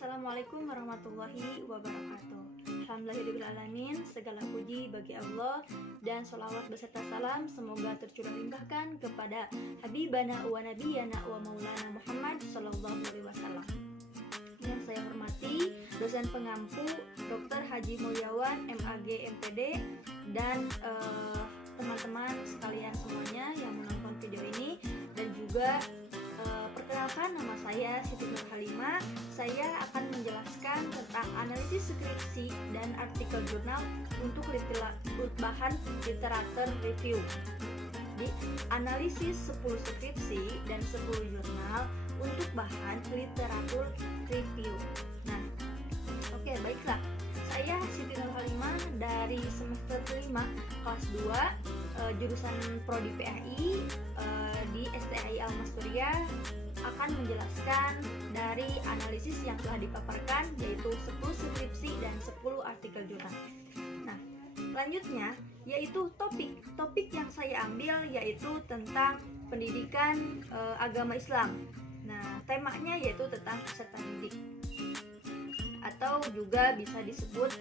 Assalamualaikum warahmatullahi wabarakatuh. Alhamdulillahirrahmanirrahim. Segala puji bagi Allah dan sholawat beserta salam semoga tercurah limpahkan kepada Habibana wa Nabiyana wa Maulana Muhammad Sallallahu Alaihi Wasallam. Yang saya hormati dosen pengampu Dr. Haji Mulyawan MAG MPD dan teman-teman sekalian semuanya yang menonton video ini, dan juga perkenalkan, nama saya Siti Nur Halimah. Saya akan menjelaskan tentang analisis skripsi dan artikel jurnal untuk bahan literatur review. Di analisis 10 skripsi dan 10 jurnal untuk bahan literatur review. Nah, oke, baiklah. Saya Siti Nur Halimah dari semester 5 kelas 2 jurusan Prodi PAI di STAI Al-Masturiah akan menjelaskan dari analisis yang telah dipaparkan, yaitu 10 skripsi dan 10 artikel jurnal. Nah, selanjutnya yaitu topik yang saya ambil yaitu tentang pendidikan agama Islam. Nah, temanya yaitu tentang peserta didik, atau juga bisa disebut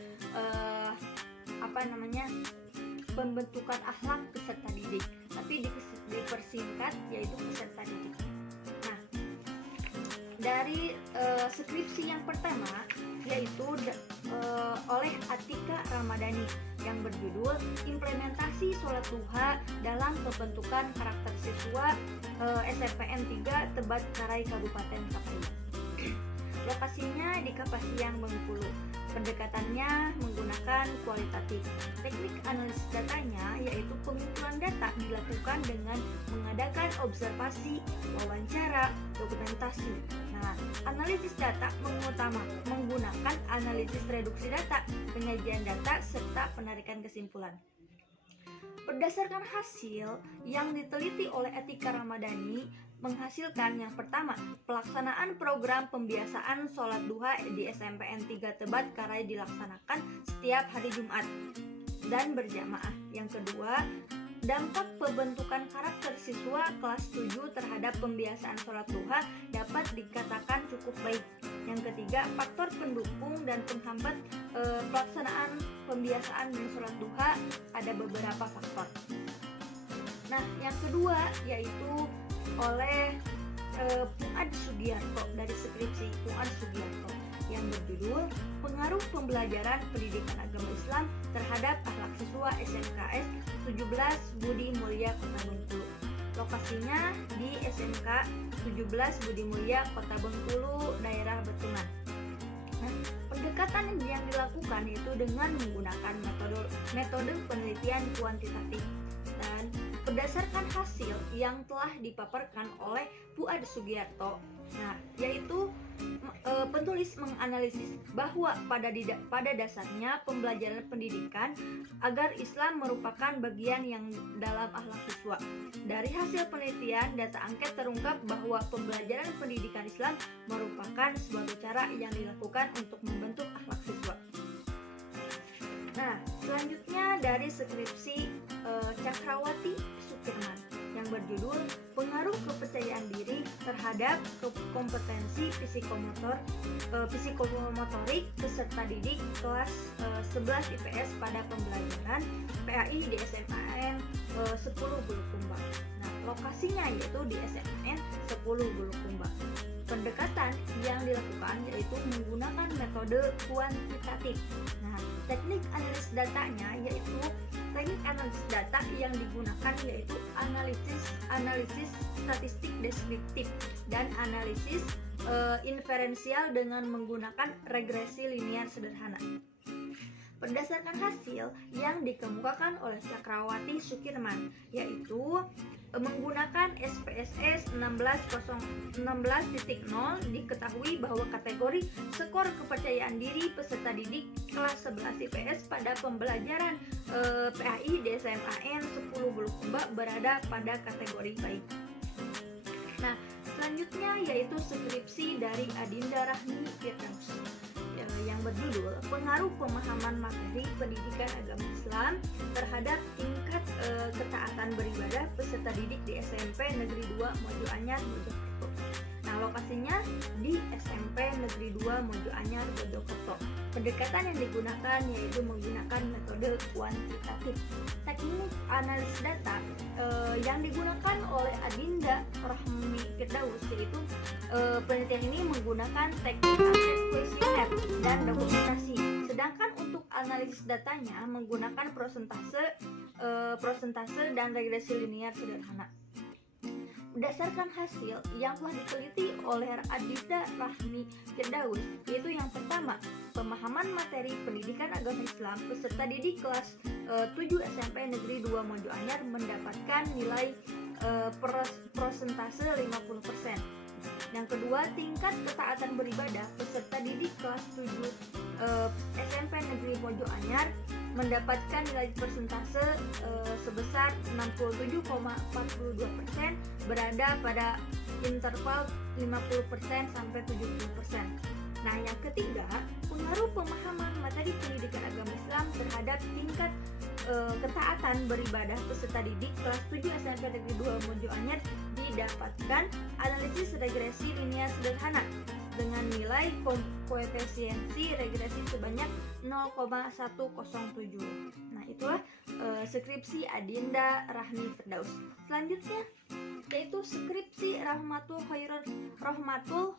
pembentukan akhlak peserta didik, tapi dipersingkat yaitu peserta didik. Nah, dari skripsi yang pertama yaitu oleh Atika Ramadhani yang berjudul Implementasi Sholat Duha dalam Pembentukan Karakter Siswa SMPN 3 Tebet Karai Kabupaten Kapaya. Lokasinya di Kapasiang, Bengkulu. Pendekatannya menggunakan kualitatif. Teknik analisis datanya yaitu pengumpulan data dilakukan dengan mengadakan observasi, wawancara, dokumentasi. Nah, analisis data menggunakan analisis reduksi data, penyajian data, serta penarikan kesimpulan. Berdasarkan hasil yang diteliti oleh Atika Ramadhani, menghasilkan yang pertama, pelaksanaan program pembiasaan sholat duha di SMPN 3 Tebet Karai dilaksanakan setiap hari Jumat dan berjamaah. Yang kedua, dampak pembentukan karakter siswa kelas 7 terhadap pembiasaan sholat duha dapat dikatakan cukup baik. Yang ketiga, faktor pendukung dan penghambat pelaksanaan pembiasaan dan sholat duha ada beberapa faktor. Nah, yang kedua yaitu oleh Fuad Sugiarto dari skripsi Fuad Sugiarto yang berjudul Pengaruh Pembelajaran Pendidikan Agama Islam terhadap Akhlak Siswa SMKS 17 Budi Mulya Kota Bengkulu. Lokasinya di SMK 17 Budi Mulya Kota Bengkulu, daerah Betungan. Nah, pendekatan yang dilakukan itu dengan menggunakan metode penelitian kuantitatif, dan berdasarkan hasil yang telah dipaparkan oleh Fuad Sugiarto, nah, yaitu penulis menganalisis bahwa pada dasarnya pembelajaran pendidikan agar Islam merupakan bagian yang dalam akhlak siswa. Dari hasil penelitian, data angket terungkap bahwa pembelajaran pendidikan Islam merupakan suatu cara yang dilakukan untuk membentuk akhlak siswa. Nah, selanjutnya dari skripsi Cakrawati Sukirman yang berjudul Pengaruh Kepercayaan Diri terhadap Kompetensi Psikomotorik Peserta Didik kelas 11 IPS pada pembelajaran PAI di SMAN 10 Bulukumba. Nah, lokasinya yaitu di SMAN 10 Bulukumba. Pendekatan yang dilakukan yaitu menggunakan metode kuantitatif. Nah, teknik analisis datanya yaitu teknik analisis data yang digunakan yaitu analisis statistik deskriptif dan analisis inferensial dengan menggunakan regresi linear sederhana. Berdasarkan hasil yang dikemukakan oleh Cakrawati Sukirman yaitu menggunakan SPSS 16.0 diketahui bahwa kategori skor kepercayaan diri peserta didik kelas 11 IPS pada pembelajaran PAI di SMAN 10 Bulukumba berada pada kategori baik. Nah, selanjutnya yaitu skripsi dari Adinda Rahmi Firdaus yang berjudul Pengaruh Pemahaman Materi Pendidikan Agama Islam terhadap tingkat ketaatan beribadah peserta didik di SMP Negeri 2 Mojo Anyar, Mojokerto. Nah, lokasinya di SMP Negeri 2 Mojoanyar, Mojokerto. Pendekatan yang digunakan yaitu menggunakan metode kuantitatif. Teknik analis data yang digunakan oleh Adinda Rahmi Firdaus, yaitu penelitian ini menggunakan teknik angket kuesioner dan dokumentasi. Sedangkan untuk analisis datanya menggunakan prosentase dan regresi linear sederhana. Berdasarkan hasil yang telah diteliti oleh Adinda Rahmi Firdaus, yaitu yang pertama, pemahaman materi pendidikan agama Islam peserta didik kelas 7 SMP Negeri 2 Mojoanyar mendapatkan nilai prosentase 50%. Yang kedua, tingkat ketaatan beribadah peserta didik kelas 7 SMP Negeri Mojoanyar mendapatkan nilai persentase sebesar 67,42%, berada pada interval 50% sampai 70%. Nah, yang ketiga, pengaruh pemahaman materi pendidikan agama Islam terhadap tingkat ketaatan beribadah peserta didik kelas 7 SMP Negeri 2 Mojoanyar didapatkan analisis regresi linear sederhana dengan nilai koefisiensi regresi sebanyak 0,107. Nah, itulah skripsi Adinda Rahmi Firdaus. Selanjutnya yaitu skripsi Rahmatul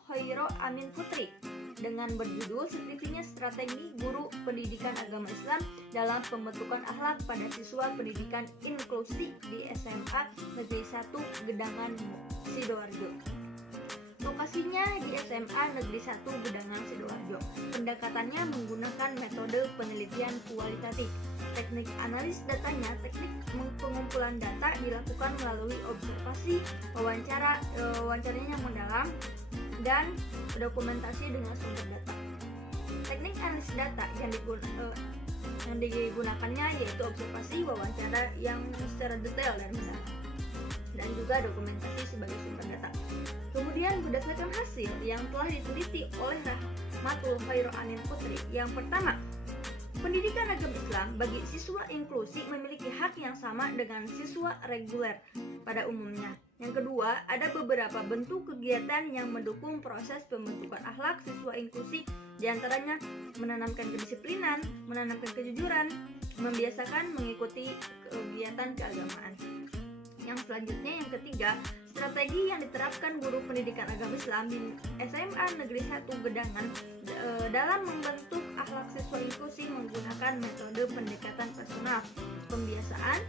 Hoiro Amin Putri dengan berjudul skripsinya Strategi Guru Pendidikan Agama Islam dalam Pembentukan Akhlak pada Siswa Pendidikan Inklusi di SMA Negeri 1 Gedangan Sidoarjo. Lokasinya di SMA Negeri 1 Gedangan Sidoarjo. Pendekatannya menggunakan metode penelitian kualitatif. Teknik analis datanya, teknik pengumpulan data dilakukan melalui observasi, wawancaranya yang mendalam, dan dokumentasi dengan sumber data. Teknik analis data yang digunakannya yaitu observasi, wawancara yang secara detail dan mendalam, dan juga dokumentasi sebagai sumber data. Kemudian berdasarkan hasil yang telah diteliti oleh Rahmatul Hoiro Amin Putri, yang pertama, pendidikan agama Islam bagi siswa inklusi memiliki hak yang sama dengan siswa reguler pada umumnya. Yang kedua, ada beberapa bentuk kegiatan yang mendukung proses pembentukan akhlak siswa inklusi, diantaranya menanamkan kedisiplinan, menanamkan kejujuran, membiasakan mengikuti kegiatan keagamaan. Yang selanjutnya, yang ketiga, strategi yang diterapkan guru pendidikan agama Islam di SMA Negeri 1 Gedangan dalam membentuk akhlak siswa inklusi menggunakan metode pendekatan personal, pembiasaan,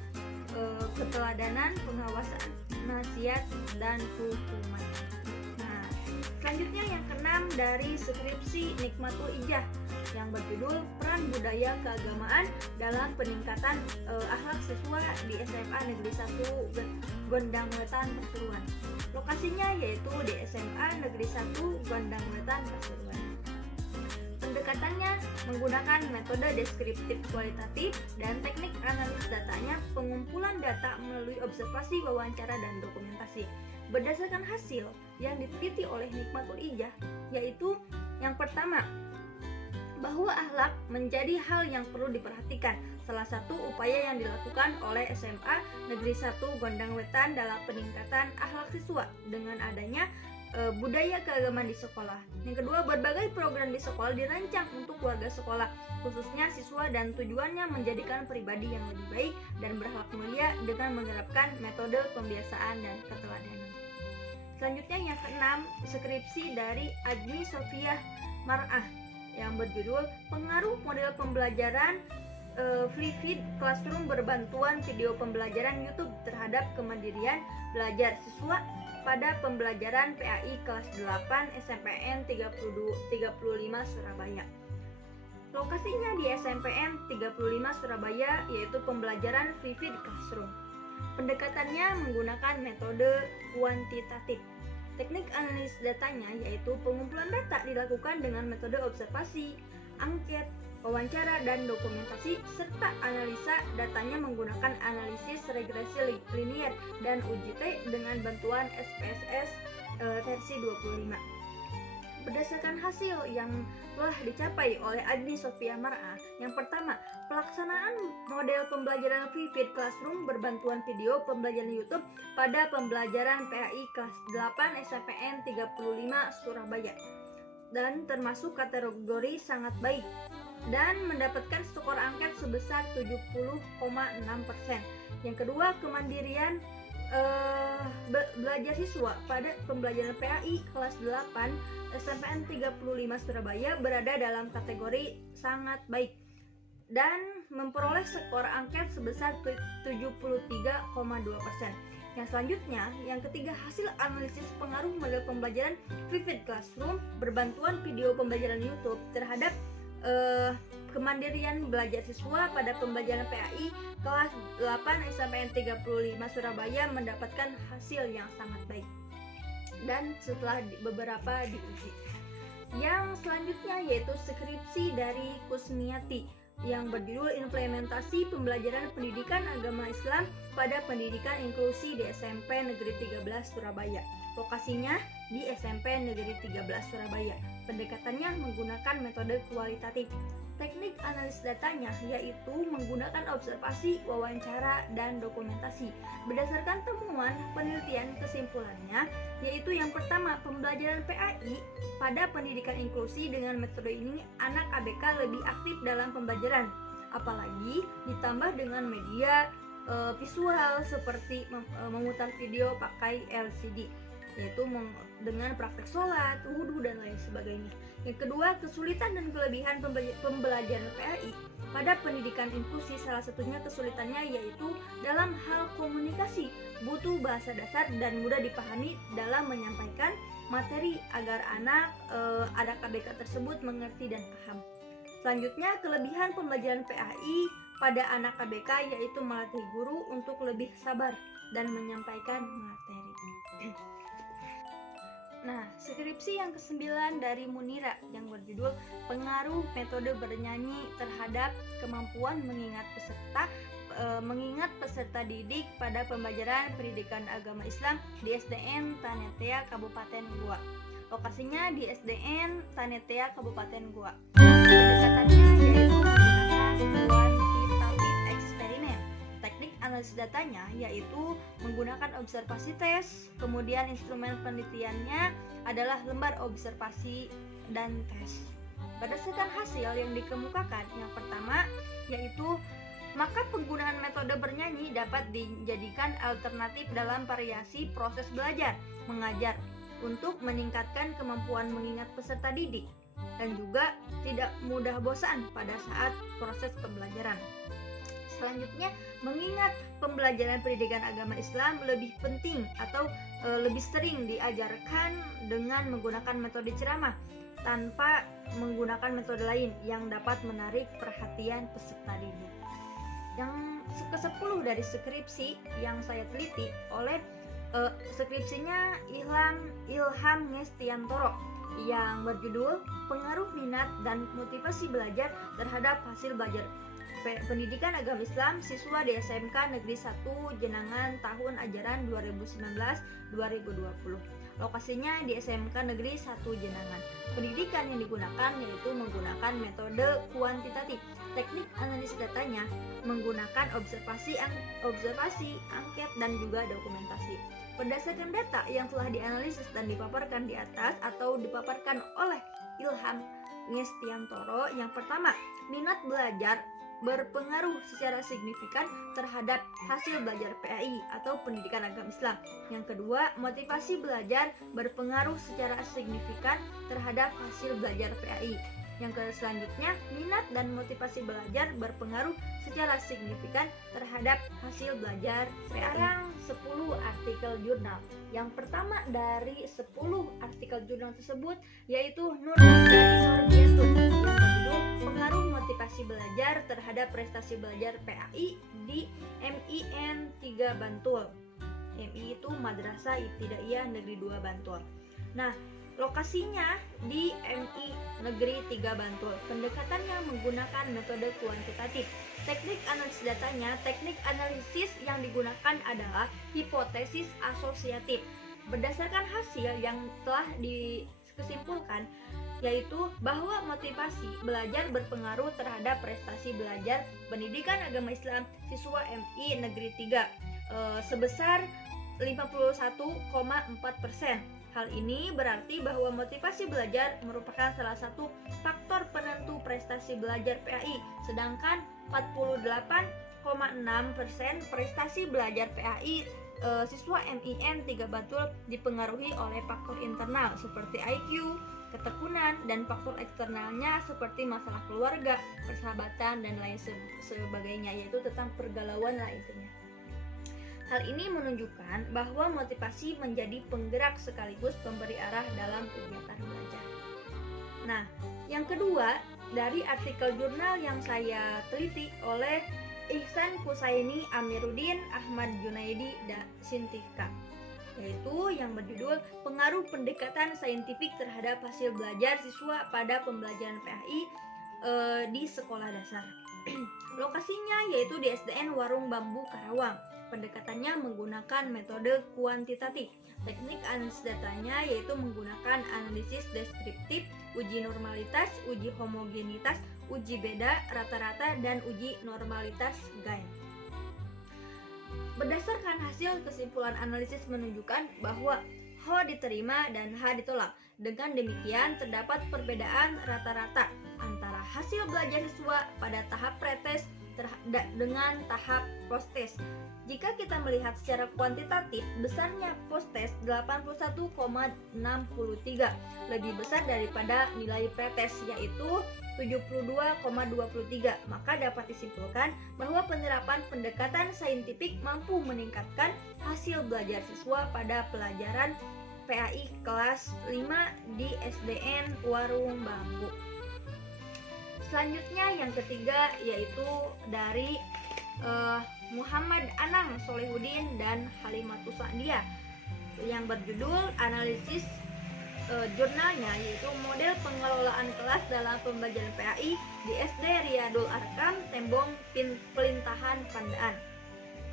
keteladanan, pengawasan, nasihat, dan hukuman. Nah, selanjutnya yang keenam dari skripsi Nikmatul Ijah yang berjudul Peran Budaya Keagamaan dalam Peningkatan Akhlak Siswa di SMA Negeri 1 Gondang Wetan Pasuruan. Lokasinya yaitu di SMA Negeri 1 Gondang Wetan Pasuruan. Pendekatannya menggunakan metode deskriptif kualitatif dan teknik analis datanya, pengumpulan data melalui observasi, wawancara, dan dokumentasi. Berdasarkan hasil yang diteliti oleh Nikmatul Ijah, yaitu yang pertama, bahwa akhlak menjadi hal yang perlu diperhatikan. Salah satu upaya yang dilakukan oleh SMA Negeri 1 Gondang Wetan dalam peningkatan akhlak siswa dengan adanya budaya keagamaan di sekolah. Yang kedua, berbagai program di sekolah dirancang untuk warga sekolah, khususnya siswa, dan tujuannya menjadikan pribadi yang lebih baik dan berakhlak mulia dengan menerapkan metode pembiasaan dan keteladanan. Selanjutnya yang keenam, skripsi dari Ajmi Sofiah Mar'ah yang berjudul Pengaruh Model Pembelajaran Vivid Classroom Berbantuan Video Pembelajaran YouTube terhadap Kemandirian Belajar Siswa pada Pembelajaran PAI Kelas 8 SMPN 35 Surabaya. Lokasinya di SMPN 35 Surabaya, yaitu pembelajaran Vivid Classroom. Pendekatannya menggunakan metode kuantitatif. Teknik analis datanya yaitu pengumpulan data dilakukan dengan metode observasi, angket, wawancara, dan dokumentasi, serta analisa datanya menggunakan analisis regresi linear dan UJT dengan bantuan SPSS versi 25. Berdasarkan hasil yang telah dicapai oleh Agni Sofia Mar'a, yang pertama, pelaksanaan model pembelajaran Vivid Classroom berbantuan video pembelajaran YouTube pada pembelajaran PAI kelas 8 SMPN 35 Surabaya dan termasuk kategori sangat baik dan mendapatkan skor angket sebesar 70,6%. Yang kedua, kemandirian belajar siswa pada pembelajaran PAI kelas 8 SMPN 35 Surabaya berada dalam kategori sangat baik dan memperoleh skor angket sebesar 73,2%. Yang selanjutnya, yang ketiga, hasil analisis pengaruh model pembelajaran Vivid Classroom berbantuan video pembelajaran YouTube terhadap kemandirian belajar siswa pada pembelajaran PAI kelas 8 SMPN 35 Surabaya mendapatkan hasil yang sangat baik dan setelah beberapa diuji. Yang selanjutnya yaitu skripsi dari Kusmiati yang berjudul Implementasi Pembelajaran Pendidikan Agama Islam pada Pendidikan Inklusi di SMP Negeri 13 Surabaya. Lokasinya di SMP Negeri 13 Surabaya. Pendekatannya menggunakan metode kualitatif. Teknik analis datanya yaitu menggunakan observasi, wawancara, dan dokumentasi. Berdasarkan temuan penelitian, kesimpulannya yaitu yang pertama, pembelajaran PAI pada pendidikan inklusi dengan metode ini anak ABK lebih aktif dalam pembelajaran, apalagi ditambah dengan media visual seperti memutar video pakai LCD, yaitu dengan praktek sholat, wudhu, dan lain sebagainya. Yang kedua, kesulitan dan kelebihan pembelajaran PAI pada pendidikan inklusi, salah satunya kesulitannya yaitu dalam hal komunikasi, butuh bahasa dasar dan mudah dipahami dalam menyampaikan materi agar anak ABK tersebut mengerti dan paham. Selanjutnya, kelebihan pembelajaran PAI pada anak ABK yaitu melatih guru untuk lebih sabar dan menyampaikan materi. Nah, skripsi yang ke-9 dari Munira yang berjudul Pengaruh Metode Bernyanyi Terhadap Kemampuan Mengingat Peserta Didik pada Pembelajaran Pendidikan Agama Islam di SDN Tanetea Kabupaten Goa. Lokasinya di SDN Tanetea Kabupaten Goa. Pendekatannya yaitu menggunakan quantitative eksperimen. Teknik analisis datanya yaitu menggunakan observasi tes, kemudian instrumen penelitiannya adalah lembar observasi dan tes. Berdasarkan hasil yang dikemukakan, yang pertama yaitu maka penggunaan metode bernyanyi dapat dijadikan alternatif dalam variasi proses belajar mengajar untuk meningkatkan kemampuan mengingat peserta didik dan juga tidak mudah bosan pada saat proses pembelajaran. Selanjutnya, mengingat pembelajaran pendidikan agama Islam lebih penting atau lebih sering diajarkan dengan menggunakan metode ceramah tanpa menggunakan metode lain yang dapat menarik perhatian peserta didik. Yang ke-10 dari skripsi yang saya teliti oleh skripsinya Ilham Ngestiantoro yang berjudul Pengaruh Minat dan Motivasi Belajar Terhadap Hasil Belajar Pendidikan Agama Islam Siswa di SMK Negeri 1 Jenangan tahun ajaran 2019-2020. Lokasinya di SMK Negeri 1 Jenangan. Pendidikan yang digunakan yaitu menggunakan metode kuantitatif. Teknik analisis datanya menggunakan observasi, angket, dan juga dokumentasi. Berdasarkan data yang telah dianalisis dan dipaparkan di atas atau dipaparkan oleh Ilham Ngestiantoro, yang pertama, minat belajar berpengaruh secara signifikan terhadap hasil belajar PAI atau pendidikan agama Islam. Yang kedua, motivasi belajar berpengaruh secara signifikan terhadap hasil belajar PAI. Yang selanjutnya, minat dan motivasi belajar berpengaruh secara signifikan terhadap hasil belajar PAI. Sekarang 10 artikel jurnal. Yang pertama dari 10 artikel jurnal tersebut yaitu Nurdiatun yang berjudul Pengaruh Motivasi Belajar Terhadap Prestasi Belajar PAI di MIN 3 Bantul. MI itu Madrasah Ibtidaiyah Negeri 2 Bantul. Nah, lokasinya di MI Negeri 3 Bantul. Pendekatannya menggunakan metode kuantitatif. Teknik analisis datanya, teknik analisis yang digunakan adalah hipotesis asosiatif. Berdasarkan hasil yang telah kesimpulkan yaitu bahwa motivasi belajar berpengaruh terhadap prestasi belajar pendidikan agama Islam siswa MI Negeri 3 sebesar 51,4%. Hal ini berarti bahwa motivasi belajar merupakan salah satu faktor penentu prestasi belajar PAI, sedangkan 48,6% prestasi belajar PAI siswa MIN 3 Batul dipengaruhi oleh faktor internal seperti IQ, ketekunan, dan faktor eksternalnya seperti masalah keluarga, persahabatan, dan lain sebagainya, yaitu tentang pergalauan lah intinya. Hal ini menunjukkan bahwa motivasi menjadi penggerak sekaligus pemberi arah dalam kegiatan belajar. Nah, yang kedua, dari artikel jurnal yang saya teliti oleh Ihsan Kusaini, Amiruddin, Ahmad Junaidi, dan Sintika, yaitu yang berjudul Pengaruh Pendekatan Saintifik Terhadap Hasil Belajar Siswa pada Pembelajaran PAI di Sekolah Dasar. Lokasinya yaitu di SDN Warung Bambu, Karawang. Pendekatannya menggunakan metode kuantitatif. Teknik analisis datanya yaitu menggunakan analisis deskriptif, uji normalitas, uji homogenitas, uji beda, rata-rata, dan uji normalitas Gain. Berdasarkan hasil, kesimpulan analisis menunjukkan bahwa H diterima dan H ditolak. Dengan demikian, terdapat perbedaan rata-rata antara hasil belajar siswa pada tahap pretest dengan tahap post-test. Jika kita melihat secara kuantitatif, besarnya post-test 81,63, lebih besar daripada nilai pretest yaitu 72,23. Maka dapat disimpulkan bahwa penerapan pendekatan saintifik mampu meningkatkan hasil belajar siswa pada pelajaran PAI kelas 5 di SDN Warung Bambu. Selanjutnya yang ketiga yaitu dari Muhammad Anang Solihuddin dan Halimatus Sa'diyah yang berjudul analisis jurnalnya yaitu model pengelolaan kelas dalam pembelajaran PAI di SD Riyadul Arkam, Tembong Pelintahan, Pandaan.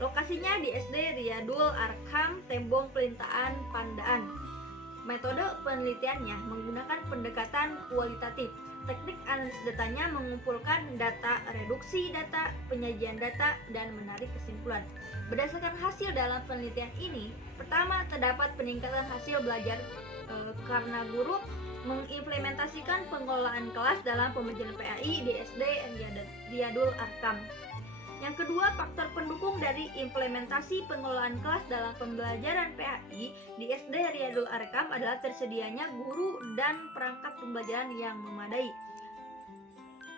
Lokasinya di SD Riyadul Arkam, Tembong Pelintahan, Pandaan. Metode penelitiannya menggunakan pendekatan kualitatif. Teknik analisis datanya mengumpulkan data, reduksi data, penyajian data, dan menarik kesimpulan. Berdasarkan hasil dalam penelitian ini, pertama terdapat peningkatan hasil belajar karena guru mengimplementasikan pengelolaan kelas dalam pembelajaran PAI di SD Riyadul Arkam. Yang kedua, faktor pendukung dari implementasi pengelolaan kelas dalam pembelajaran PAI di SD Riyadul Arkam adalah tersedianya guru dan perangkat pembelajaran yang memadai.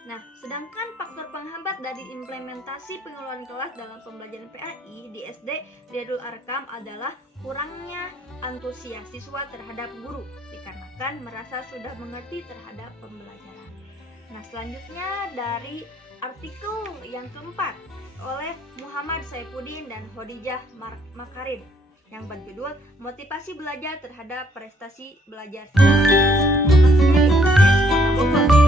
Nah, sedangkan faktor penghambat dari implementasi pengelolaan kelas dalam pembelajaran PAI di SD Riyadul Arkam adalah kurangnya antusias siswa terhadap guru dikarenakan merasa sudah mengerti terhadap pembelajaran. Nah, selanjutnya dari artikel yang keempat oleh Muhammad Saifuddin dan Khadijah Makarim yang berjudul Motivasi Belajar Terhadap Prestasi Belajar. Yang berarti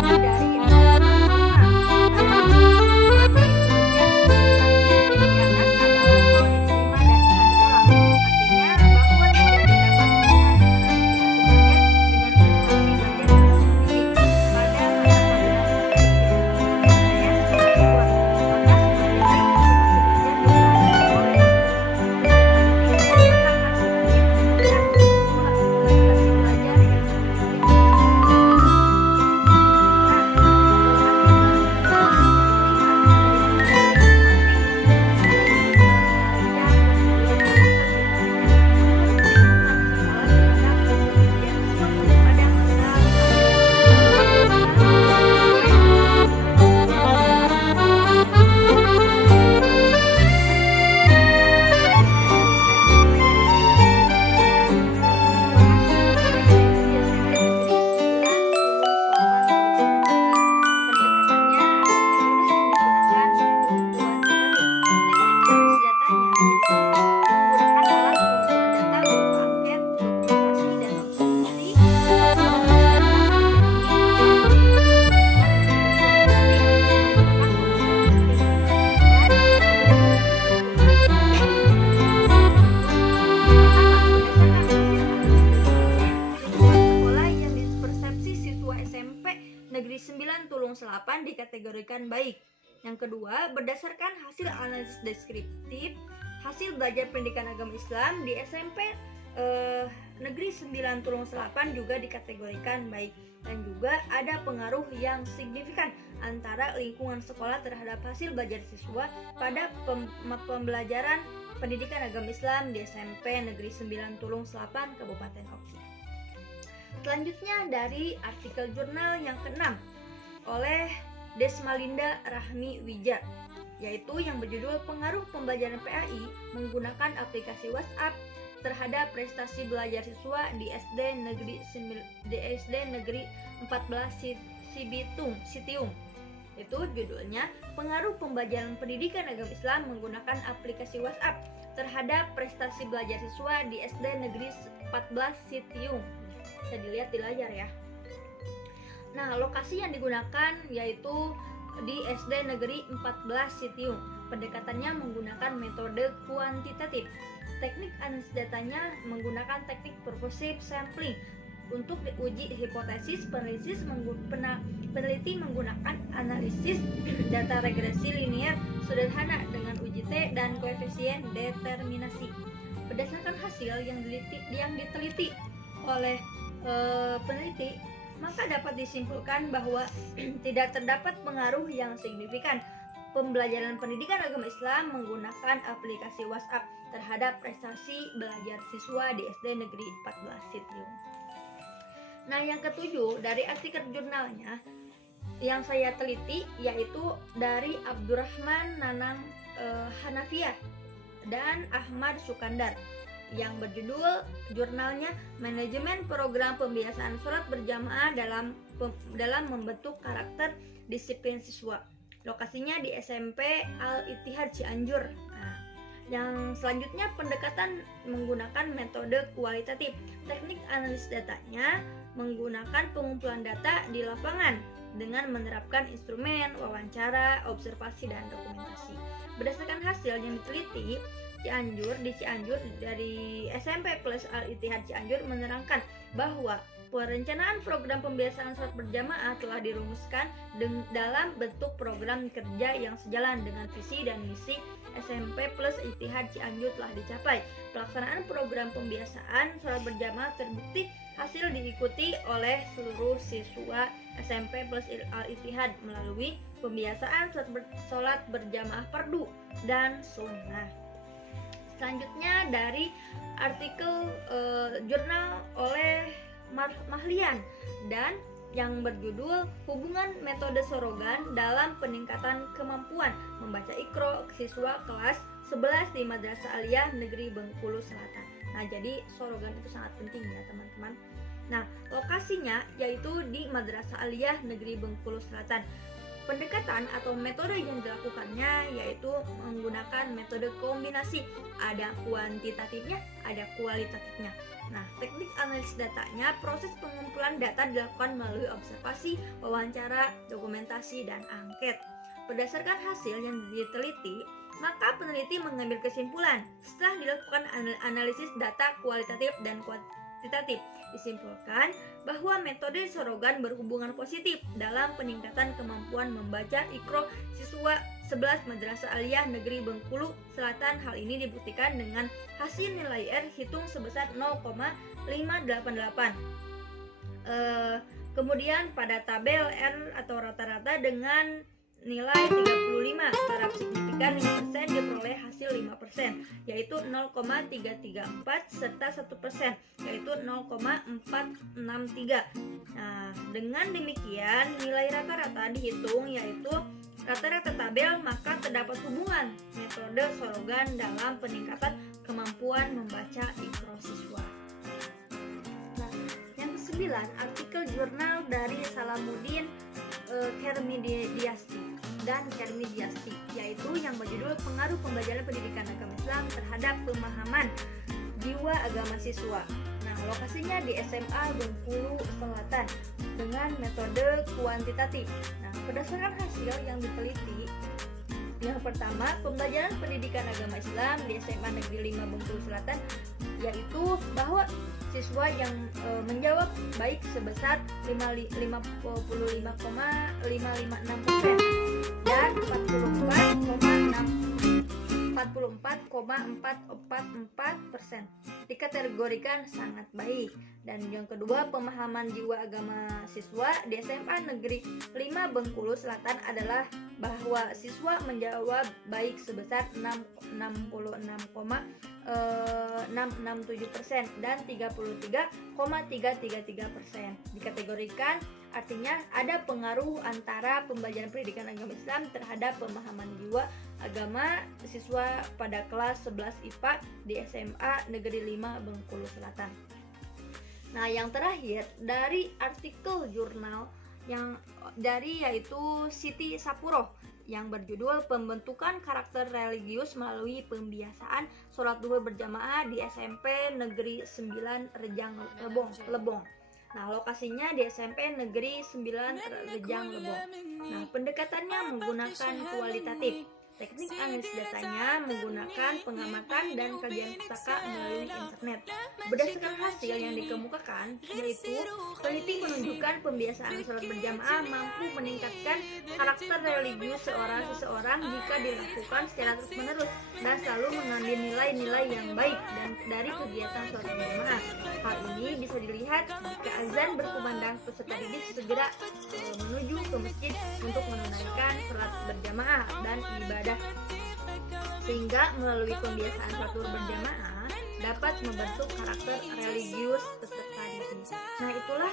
dari dikategorikan baik. Yang kedua, berdasarkan hasil analisis deskriptif, hasil belajar pendidikan agama Islam di SMP Negeri 9 Tulung Selapan juga dikategorikan baik. Dan juga ada pengaruh yang signifikan antara lingkungan sekolah terhadap hasil belajar siswa pada pembelajaran pendidikan agama Islam di SMP Negeri 9 Tulung Selapan, Kabupaten Oki. Selanjutnya dari artikel jurnal yang ke-6 oleh Desmalinda Rahmi Wija, yaitu yang berjudul Pengaruh Pembelajaran PAI Menggunakan Aplikasi WhatsApp terhadap prestasi belajar siswa di SD Negeri 14 Sitiung. Itu judulnya Pengaruh Pembelajaran Pendidikan Agama Islam Menggunakan Aplikasi WhatsApp terhadap prestasi belajar siswa di SD Negeri 14 Sitiung. Bisa dilihat di layar ya. Nah, lokasi yang digunakan yaitu di SD Negeri 14 Sitiung. Pendekatannya menggunakan metode kuantitatif. Teknik analisis datanya menggunakan teknik purposive sampling. Untuk diuji hipotesis, peneliti menggunakan analisis data regresi linear sederhana dengan uji T dan koefisien determinasi. Berdasarkan hasil yang diteliti oleh peneliti, maka dapat disimpulkan bahwa tidak terdapat pengaruh yang signifikan pembelajaran pendidikan agama Islam menggunakan aplikasi WhatsApp terhadap prestasi belajar siswa di SD Negeri 14 Sitiung. Nah, yang ketujuh dari artikel jurnalnya yang saya teliti yaitu dari Abdurrahman Nanang Hanafiah dan Ahmad Sukandar yang berjudul jurnalnya Manajemen Program Pembiasaan Sholat Berjamaah dalam membentuk karakter disiplin siswa. Lokasinya di SMP Al-Ittihad Cianjur. Nah, yang selanjutnya pendekatan menggunakan metode kualitatif. Teknik analisis datanya menggunakan pengumpulan data di lapangan dengan menerapkan instrumen wawancara, observasi, dan dokumentasi. Berdasarkan hasil yang diteliti, Cianjur dari SMP plus Al-Ittihad Cianjur menerangkan bahwa perencanaan program pembiasaan sholat berjamaah telah dirumuskan dalam bentuk program kerja yang sejalan dengan visi dan misi SMP plus Ittihad Cianjur telah dicapai. Pelaksanaan program pembiasaan sholat berjamaah terbukti hasil diikuti oleh seluruh siswa SMP plus Al-Ittihad melalui pembiasaan sholat berjamaah fardu dan sunnah. Selanjutnya dari artikel jurnal oleh Mahlian dan yang berjudul Hubungan Metode Sorogan dalam Peningkatan Kemampuan Membaca Iqra Siswa Kelas 11 di Madrasah Aliyah Negeri Bengkulu Selatan. Nah, jadi sorogan itu sangat penting ya teman-teman. Nah, lokasinya yaitu di Madrasah Aliyah Negeri Bengkulu Selatan. Pendekatan atau metode yang dilakukannya yaitu menggunakan metode kombinasi. Ada kuantitatifnya, ada kualitatifnya. Nah, teknik analisis datanya, proses pengumpulan data dilakukan melalui observasi, wawancara, dokumentasi, dan angket. Berdasarkan hasil yang diteliti, maka peneliti mengambil kesimpulan. Setelah dilakukan analisis data kualitatif dan kuantitatif, disimpulkan bahwa metode sorogan berhubungan positif dalam peningkatan kemampuan membaca Iqra siswa 11 Madrasah Aliyah Negeri Bengkulu Selatan. Hal ini dibuktikan dengan hasil nilai R hitung sebesar 0,588. Kemudian pada tabel R atau rata-rata dengan nilai 35, taraf signifikan 5% diperoleh hasil 5%, yaitu 0,334 serta 1%, yaitu 0,463. Nah, dengan demikian nilai rata-rata dihitung yaitu rata-rata tabel, maka terdapat hubungan metode sorogan dalam peningkatan kemampuan membaca Iqra siswa. Nah, yang ke-9 artikel jurnal dari Salamuddin Kermidiasti dan Kermidiasti, yaitu yang berjudul Pengaruh Pembelajaran Pendidikan Agama Islam terhadap Pemahaman Jiwa Agama Siswa. Nah, lokasinya di SMA Bengkulu Selatan dengan metode kuantitatif. Nah, berdasarkan hasil yang diteliti, yang pertama, pembelajaran pendidikan agama Islam di SMA Negeri 5 Bengkulu Selatan yaitu bahwa siswa yang menjawab baik sebesar 55,556% dan 44,444% dikategorikan sangat baik. Dan yang kedua, pemahaman jiwa agama siswa di SMA Negeri 5 Bengkulu Selatan adalah bahwa siswa menjawab baik sebesar 66,667% dan 33,333%. Dikategorikan artinya ada pengaruh antara pembelajaran pendidikan agama Islam terhadap pemahaman jiwa agama siswa pada kelas 11 IPA di SMA Negeri 5 Bengkulu Selatan. Nah, yang terakhir dari artikel jurnal yang yaitu Siti Sapuro yang berjudul Pembentukan Karakter Religius Melalui Pembiasaan Sholat Duhur Berjamaah di SMP Negeri 9 Rejang Lebong. Nah, lokasinya di SMP Negeri 9 Rejang Lebong. Nah, pendekatannya menggunakan kualitatif. Teknik analisis datanya menggunakan pengamatan dan kajian pustaka melalui internet. Berdasarkan hasil yang dikemukakan, yaitu peneliti menunjukkan pembiasaan sholat berjamaah mampu meningkatkan karakter religius seseorang jika dilakukan secara terus-menerus dan selalu mengambil nilai-nilai yang baik dan dari kegiatan sholat berjamaah. Hal ini bisa dilihat jika azan berkumandang, peserta didik segera menuju ke masjid untuk menunaikan sholat berjamaah dan ibadah, sehingga melalui pembiasaan sholat duhur berjamaah dapat membentuk karakter religius peserta didik. Nah, itulah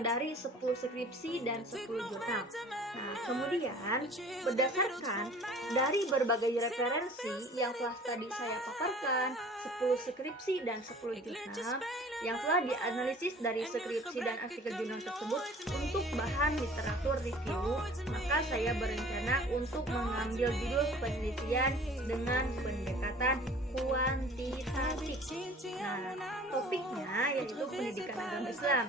dari 10 skripsi dan 10 jurnal. Nah, kemudian berdasarkan dari berbagai referensi yang telah tadi saya paparkan, 10 skripsi dan 10 jurnal yang telah dianalisis dari skripsi dan artikel jurnal tersebut untuk bahan literatur review, maka saya berencana untuk mengambil judul penelitian dengan pendekatan kuantitatif. Nah, topiknya yaitu pendidikan agama Islam,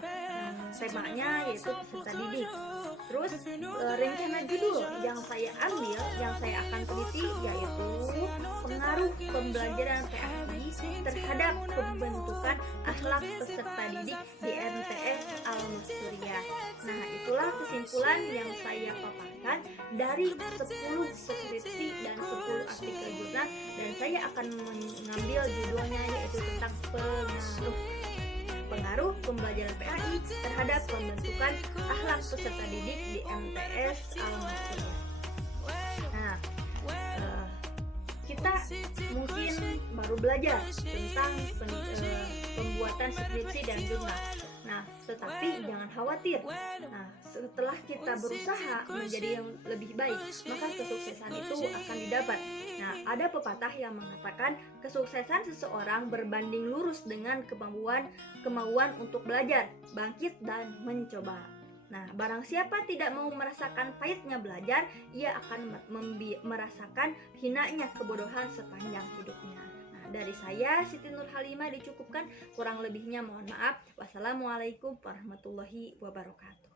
temanya yaitu peserta didik. Terus rencana judul yang saya ambil, yang saya akan teliti yaitu pengaruh pembelajaran PAI terhadap pembentukan akhlak peserta didik di MTS Al-Mansuriah. Nah, itulah kesimpulan yang saya paparkan dari 10 skripsi dan 10 artikel jurnal, dan saya akan mengambil judulnya yaitu tentang pengaruh pembelajaran PAI terhadap pembentukan akhlak peserta didik di MTS Al-Mansuriah. Nah, kita mungkin baru belajar tentang pembuatan skripsi dan jurnal. Nah, tetapi jangan khawatir. Nah, setelah kita berusaha menjadi yang lebih baik, maka kesuksesan itu akan didapat. Nah, ada pepatah yang mengatakan kesuksesan seseorang berbanding lurus dengan kemauan untuk belajar, bangkit dan mencoba. Nah, barang siapa tidak mau merasakan pahitnya belajar, ia akan merasakan hinanya kebodohan sepanjang hidupnya. Nah, dari saya Siti Nur Halimah dicukupkan, kurang lebihnya mohon maaf. Wassalamualaikum warahmatullahi wabarakatuh.